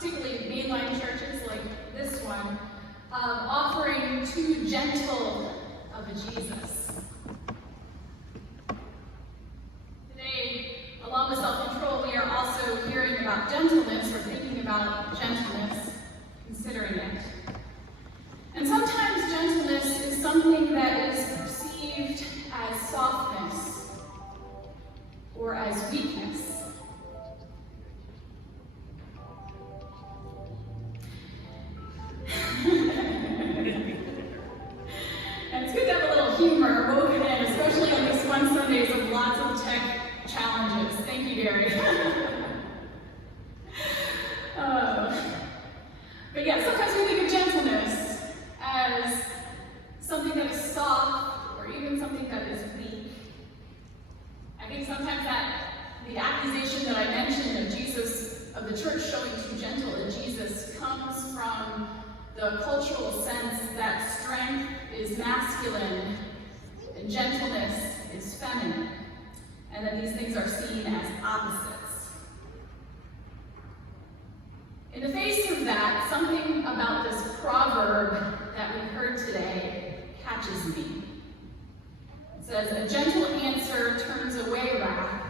particularly mainline churches like this one, offering too gentle of a Jesus. Today, along with self-control, we are also hearing about gentleness, or thinking about gentleness, considering it. And sometimes gentleness is something that is perceived as softness or as weakness. And it's good to have a little humor woven in, especially on these fun Sundays of lots of tech challenges. Thank you, Gary. But yeah, sometimes we think of gentleness as something that is soft or even something that is weak. I think sometimes that the accusation that I mentioned of Jesus, of the church showing too gentle a Jesus, comes from the cultural sense that strength is masculine and gentleness is feminine, and that these things are seen as opposites. In the face of that, something about this proverb that we heard today catches me. It says, "A gentle answer turns away wrath,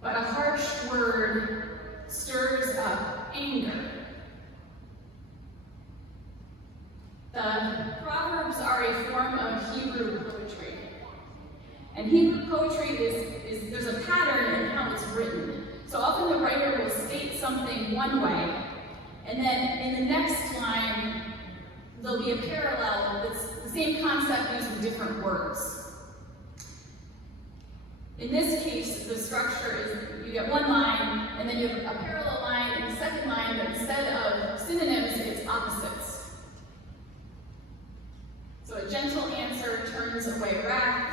but a harsh word stirs up anger." The Proverbs are a form of Hebrew poetry. And Hebrew poetry there's a pattern in how it's written. So often the writer will state something one way, and then in the next line, there'll be a parallel that's the same concept used with different words. In this case, the structure is you get one line, and then you have a parallel line in the second line, but instead of synonyms, it's opposites. So a gentle answer turns away wrath,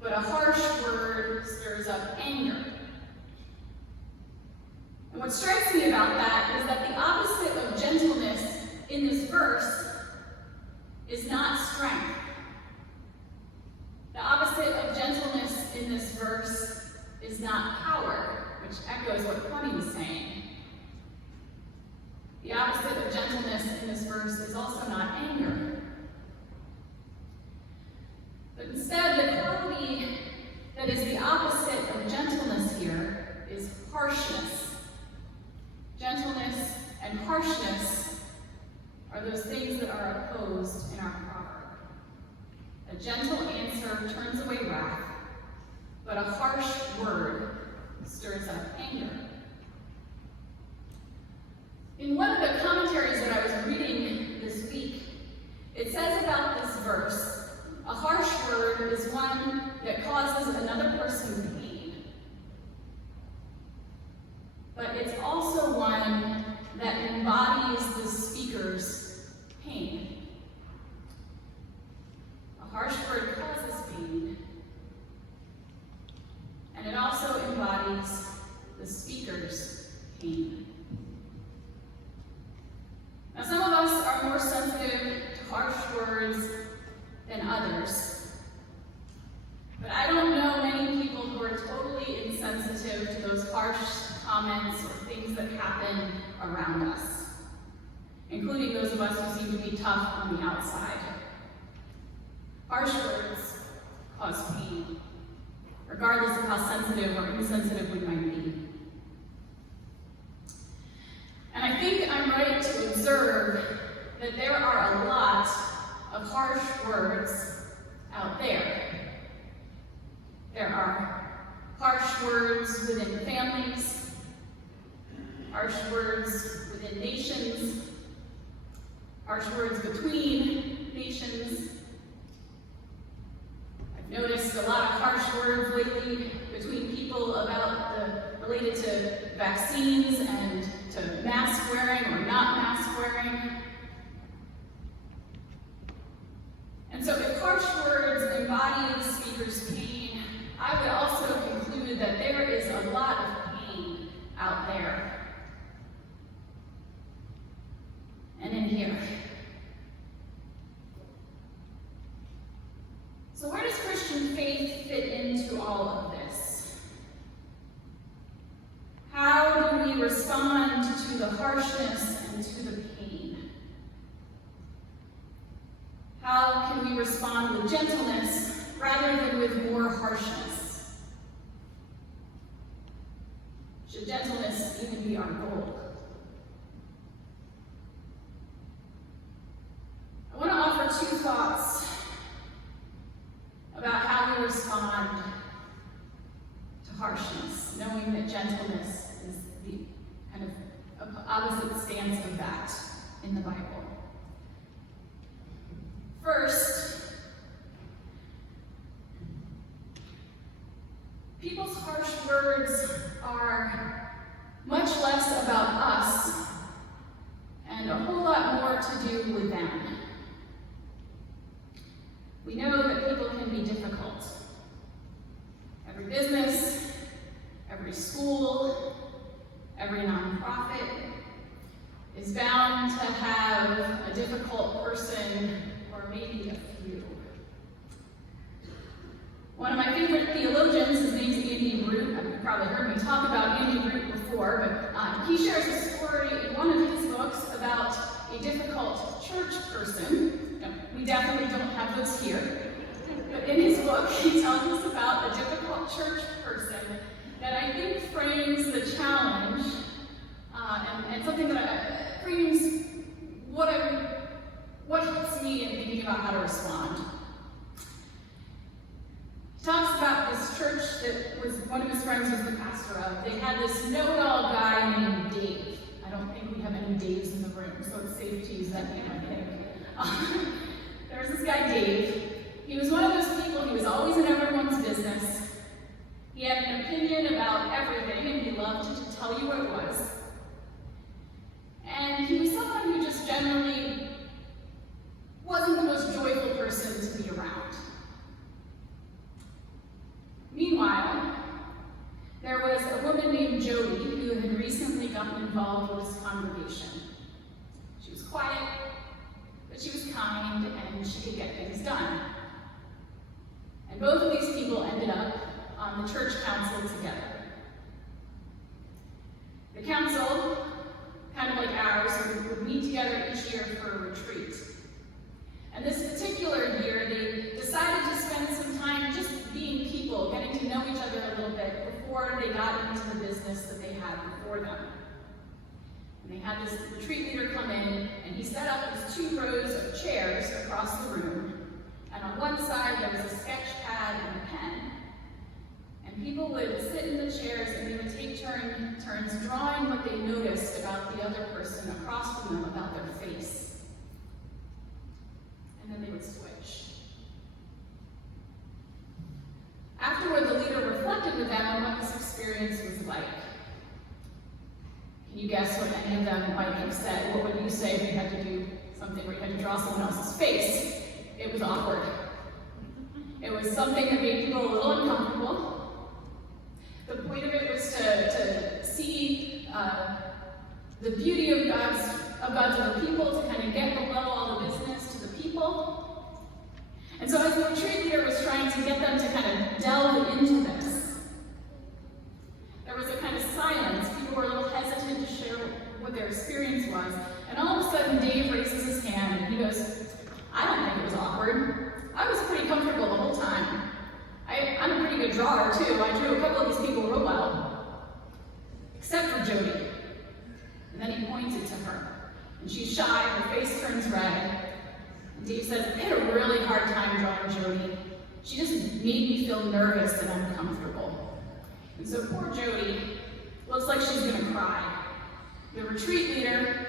but a harsh word stirs up anger. And what strikes me about that is that the opposite of gentleness in this verse is not strength. The opposite of gentleness in this verse is not power, which echoes what Connie was saying. The opposite of gentleness in this verse is also not anger. But instead, the quality that is the opposite of gentleness here is harshness. Gentleness and harshness are those things that are opposed in our proverb. A gentle answer turns away wrath, but a harsh word stirs up anger. In one of the commentaries that I was reading this week, it says about this verse, a harsh word is one that causes another person pain. But it's also one that embodies the speaker's pain. A harsh word causes pain, and it also embodies the speaker's pain. Now, some of us are more sensitive to harsh words than others. But I don't know many people who are totally insensitive to those harsh comments or things that happen around us, including those of us who seem to be tough on the outside. Harsh words cause pain, regardless of how sensitive or insensitive we might be. And I think I'm right to observe that there are a lot of harsh words out there. There are harsh words within families, harsh words within nations, harsh words between nations. I've noticed a lot of harsh words lately between people related to vaccines and to mask wearing or not mask wearing. And so if harsh words embody the speaker's pain, I would also conclude that there is a lot of pain out there. And in here. we respond to the harshness and to the pain? How can we respond with gentleness rather than with more harshness? Should gentleness even be our goal? I want to offer two thoughts about how we respond to harshness, knowing that gentleness is the kind of opposite stance of that in the Bible. First, people's harsh words are much less about us and a whole lot more to do with them. We know that people can be difficult. Every business, every school, every nonprofit is bound to have a difficult person or maybe a few. One of my favorite theologians, his name's Andy Root. You've probably heard me talk about Andy Root before, but he shares a story in one of his books about a difficult church person. We definitely don't have those here. But in his book, he tells us about a difficult church person that I think frames the challenge and something that frames what helps me in thinking about how to respond. He talks about this church that was one of his friends was the pastor of. They had this know-it-all guy named Dave. I don't think we have any Daves in the room, so it's safe to use that name, I think. There was this guy, Dave. He was one of those people, he was always in everyone's business. He had an opinion about everything, and he loved to tell you what it was. And he was someone who just generally wasn't the most joyful person to be around. Meanwhile, there was a woman named Jody who had recently gotten involved with his congregation. She was quiet, but she was kind, and she could get things done. And both of these people ended up on the church council together. The council, kind of like ours, would meet together each year for a retreat. And this particular year, they decided to spend some time just being people, getting to know each other a little bit before they got into the business that they had before them. And they had this retreat leader come in, and he set up these 2 rows of chairs across the room. And on one side, there was a sketch pad and a pen. And people would sit in the chairs, and they would take turns drawing what they noticed about the other person across from them, about their face. And then they would switch. Afterward, the leader reflected with them on what this experience was like. Can you guess what any of them might have said? What would you say if you had to do something where you had to draw someone else's face? It was awkward. It was something that made people a little uncomfortable. The point of it was to see the beauty of God's other people, to kind of get below all the business to the people. And so as the retreat leader was trying to get them to kind of delve into this, there was a kind of silence. People were a little hesitant to share what their experience was. And all of a sudden, Dave raises his hand and he goes, I don't think it was awkward. I was pretty comfortable the whole time. I'm a pretty good drawer, too. I drew a couple of these people real well. Except for Jody. And then he pointed to her. And she's shy, her face turns red. And Dave says, I had a really hard time drawing Jody. She just made me feel nervous and uncomfortable. And so poor Jody looks like she's gonna cry. The retreat leader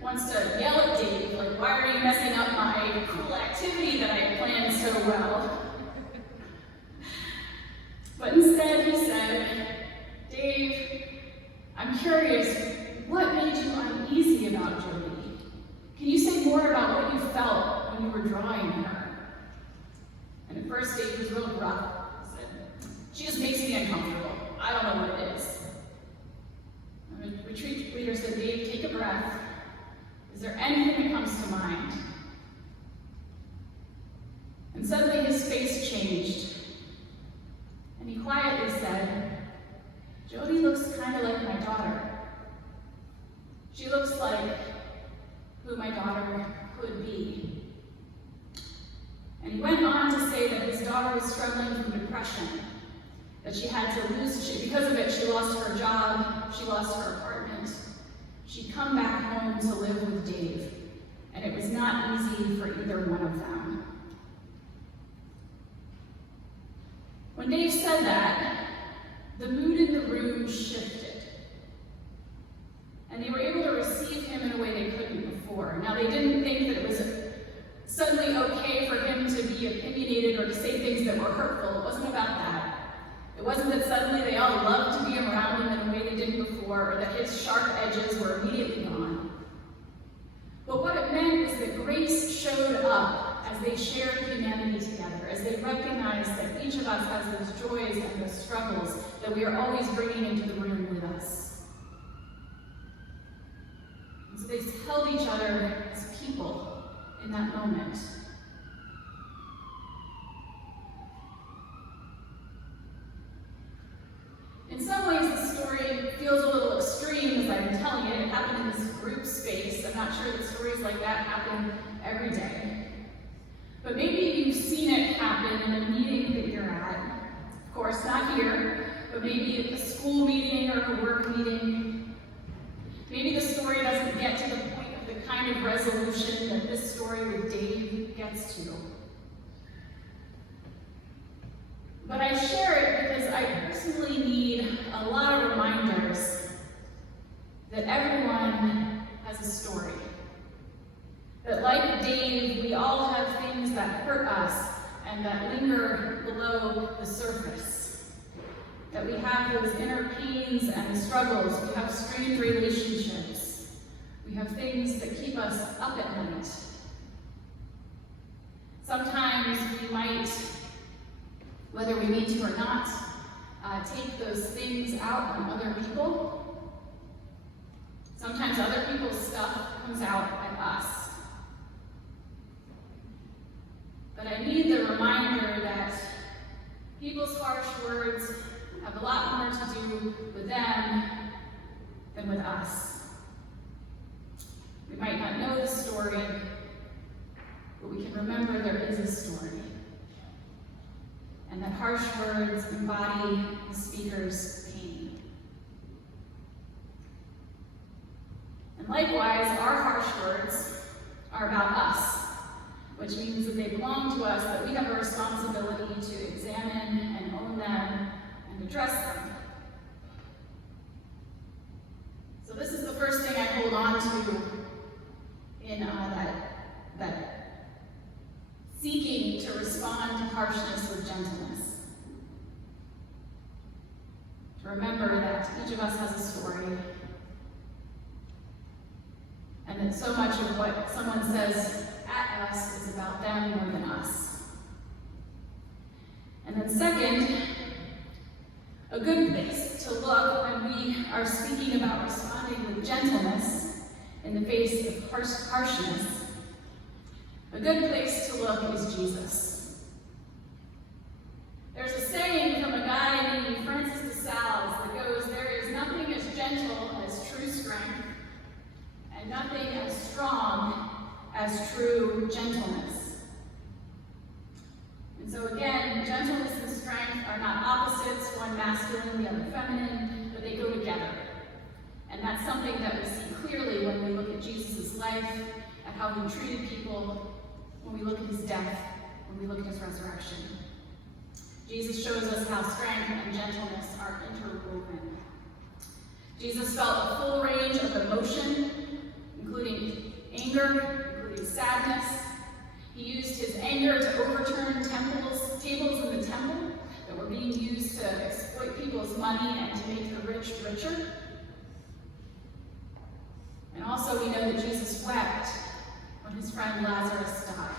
wants to yell at Dave, like, why are you messing up my cool activity that I had planned so well? But instead he said, Dave, I'm curious, what made you uneasy about Jody? Can you say more about what you felt when you were drawing her? And at first Dave was real rough. He said, she just makes me uncomfortable. I don't know what it is. And the retreat leader said, Dave, take a breath. Is there anything that comes to mind? And suddenly his face changed. And he quietly said, Jody looks kind of like my daughter. looks like who my daughter could be. And he went on to say that his daughter was struggling from depression, that she had to because of it, she lost her job, she lost her apartment. She'd come back home to live with Dave, and it was not easy for either one of them. When Dave said that, the mood in the room shifted, and they were able to receive him in a way they couldn't before. Now, they didn't think that it was suddenly okay for him to be opinionated or to say things that were hurtful. It wasn't about that. It wasn't that suddenly they all loved to be around him in a way they didn't before, or that his sharp edges were immediately gone. But what it meant is that grace showed up as they shared humanity together, as they recognized that each of us has those joys and those struggles that we are always bringing into the room with us. And so they held each other as people in that moment. In some ways, the story feels a little extreme as I'm telling it. It happened in this group space. I'm not sure that stories like that happen every day. But maybe you've seen it happen in a meeting that you're at. Of course, not here, but maybe at a school meeting or a work meeting. Maybe the story doesn't get to the point of the kind of resolution that this story with Dave gets to. But I share it because I personally need a lot of reminders that everyone has a story. That like Dave, we all have things that hurt us and that linger below the surface. That we have those inner pains and struggles. We have strained relationships. We have things that keep us up at night. Sometimes we might, whether we need to or not, take those things out on other people. Sometimes other people's stuff comes out at us. But I need the reminder that people's harsh words have a lot more to do with them than with us. We might not know the story, but we can remember there is a story. And that harsh words embody the speaker's pain. And likewise, our harsh words are about us, which means that they belong to us, that we have a responsibility to examine and own them and address them. So this is the first thing I hold on to in that seeking to respond to harshness with gentleness. To remember that each of us has a story, and that so much of what someone says at us is about them more than us. And then second, a good place to look when we are speaking about responding with gentleness in the face of harshness. A good place to look is Jesus. There's a saying from a guy named Francis de Sales that goes, "There is nothing as gentle as true strength, and nothing as strong as true gentleness." And so again, gentleness and strength are not opposites, one masculine, the other feminine, but they go together. And that's something that we see clearly when we look at Jesus' life, at how he treated people, when we look at his death, when we look at his resurrection. Jesus shows us how strength and gentleness are interwoven. Jesus felt a full range of emotion, including anger, including sadness. He used his anger to overturn tables in the temple that were being used to exploit people's money and to make the rich richer. And also we know that Jesus wept when his friend Lazarus died.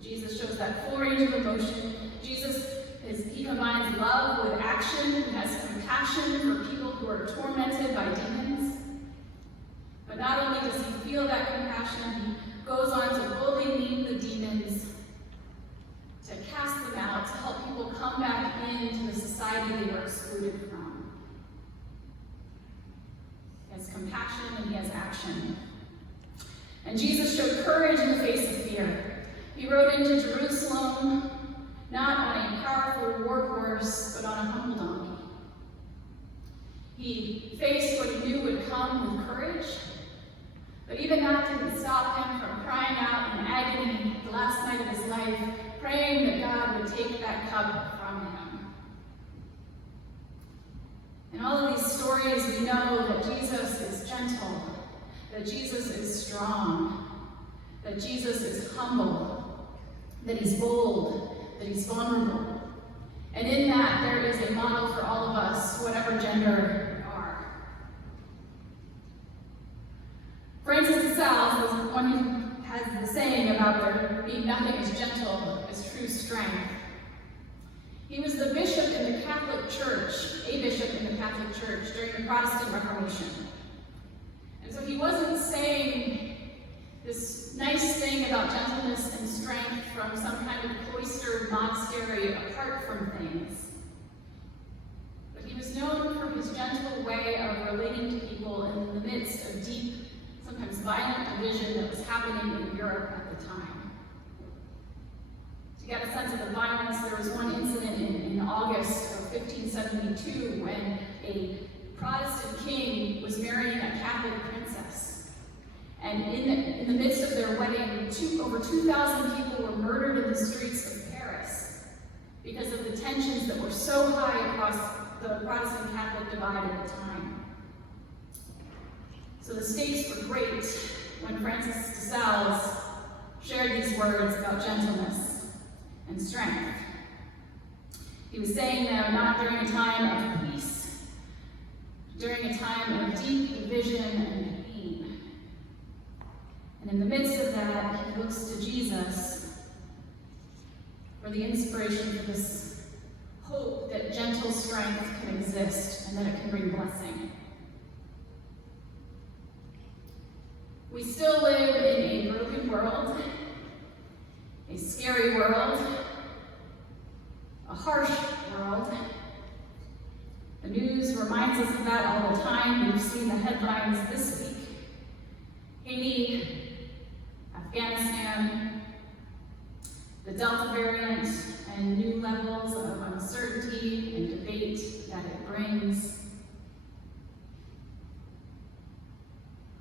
Jesus shows that full range of emotion. He combines love with action. He has compassion for people who are tormented by demons. But not only does he feel that compassion, he goes on to fully meet the demons, to cast them out, to help people come back into the society they were excluded from. compassion, and he has action. And Jesus showed courage in the face of fear. He rode into Jerusalem, not on a powerful war horse, but on a humble donkey. He faced what he knew would come with courage, but even that didn't stop him from crying out in agony the last night of his life, praying that God would take that cup from him. In all of these stories, we know that Jesus is gentle, that Jesus is strong, that Jesus is humble, that he's bold, that he's vulnerable. And in that, there is a model for all of us, whatever gender we are. Francis de Sales was one who has the saying about there being nothing as gentle as true strength. He was the bishop in the Catholic Church, a bishop in the Catholic Church during the Protestant Reformation. And so he wasn't saying this nice thing about gentleness and strength from some kind of cloistered monastery apart from things. But he was known for his gentle way of relating to people in the midst of deep, sometimes violent division that was happening in Europe at the time. To get a sense of the violence, there was one incident in August of 1572 when a Protestant king was marrying a Catholic princess. And in the midst of their wedding, over 2,000 people were murdered in the streets of Paris because of the tensions that were so high across the Protestant-Catholic divide at the time. So the stakes were great when Francis de Sales shared these words about gentleness and strength. He was saying them not during a time of peace, during a time of deep division and pain. And in the midst of that, he looks to Jesus for the inspiration for this hope that gentle strength can exist and that it can bring blessing. We still live in a broken world, a scary world, a harsh world. The news reminds us of that all the time. We've seen the headlines this week. Haiti, Afghanistan, the Delta variant, and new levels of uncertainty and debate that it brings.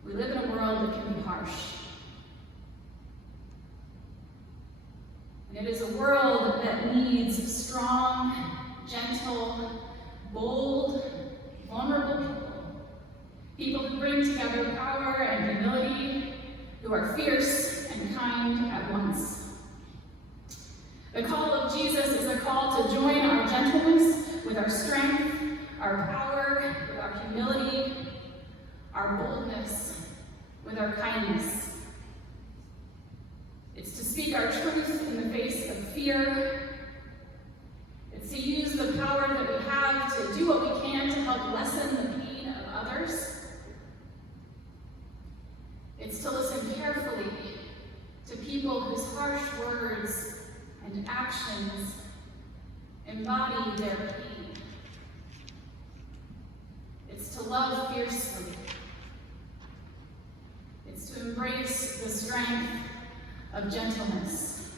We live in a world that can be harsh. And it is a world that needs strong, gentle, bold, vulnerable people. People who bring together power and humility, who are fierce and kind at once. The call of Jesus is a call to join our gentleness with our strength, our power with our humility, our boldness with our kindness. It's to speak our truth in the face of fear. It's to use the power that we have to do what we can to help lessen the pain of others. It's to listen carefully to people whose harsh words and actions embody their pain. It's to love fiercely. It's to embrace the strength of gentleness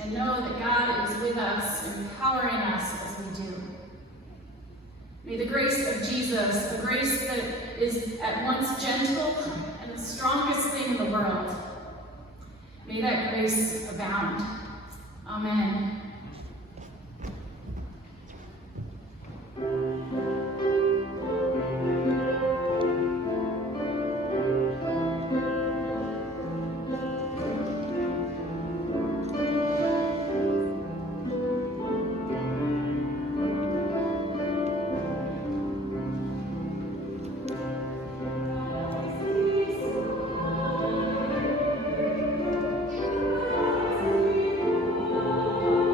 and know that God is with us, empowering us as we do. May the grace of Jesus, the grace that is at once gentle and the strongest thing in the world, may that grace abound. Amen.